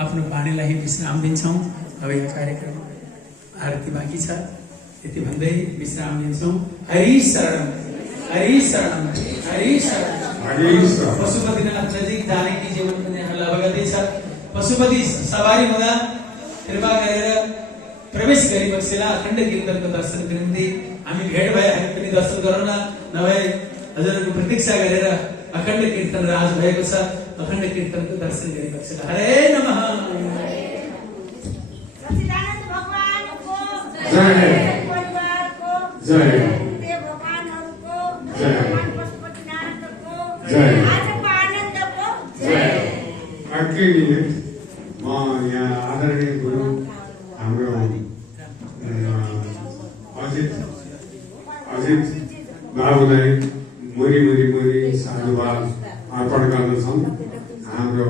आफ्नो वाणीलाई विश्राम दिन्छौँ। अब यो कार्यक्रम आरती बाँकी छ, यति भन्दै विश्राम दिन्छौँ। हरि शरण हरि शरण हरि शरण। पशुपतिनाथ नजिक जानकी जीवन पनि यहाँलाई अवगतै छ। पशुपति सवारी हुँदा कृपा गरेर प्रवेश गरिबक्सेला अखण्ड कीर्तनको दर्शनको निम्ति हामी भेट भए हामी पनि दर्शन गरौँ न, नभए हजुरहरूको प्रतीक्षा गरेर अखण्ड कीर्तन राज भएको छ। अखण्ड कीर्तनको दर्शन गरिबक्सेला। हरे नमः। सच्चिदानन्द भगवानको जय। परिवारको जय। देव भगवानहरूको जय। भगवान पशुपतिनाथको जय। आजको आनन्दको जय। अर्कै मिनट म यहाँ आदरणीय गुरु हाम्रो अजित बाबुलाई मुरी साधुवाद अर्पण गर्दछौँ। हाम्रो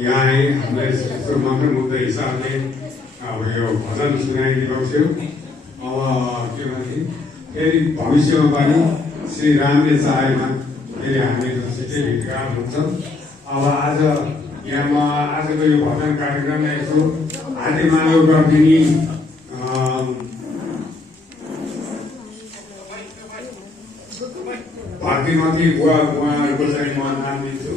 यहाँ हामीलाई यस्तो मन्त्रमुग्ध हिसाबले अब यो भजन सुनाइदिएको थियो। अब के भने फेरि भविष्यमा पनि श्री रामले चाहेमा फेरि हामीहरू छिट्टै भेटघाट हुन्छ। अब आज यहाँ म आजको यो भजन कार्यक्रमलाई यसो हातेमालो गरिदिने भक्तिमती बुवाहरूको चाहिँ म नाम दिन्छु।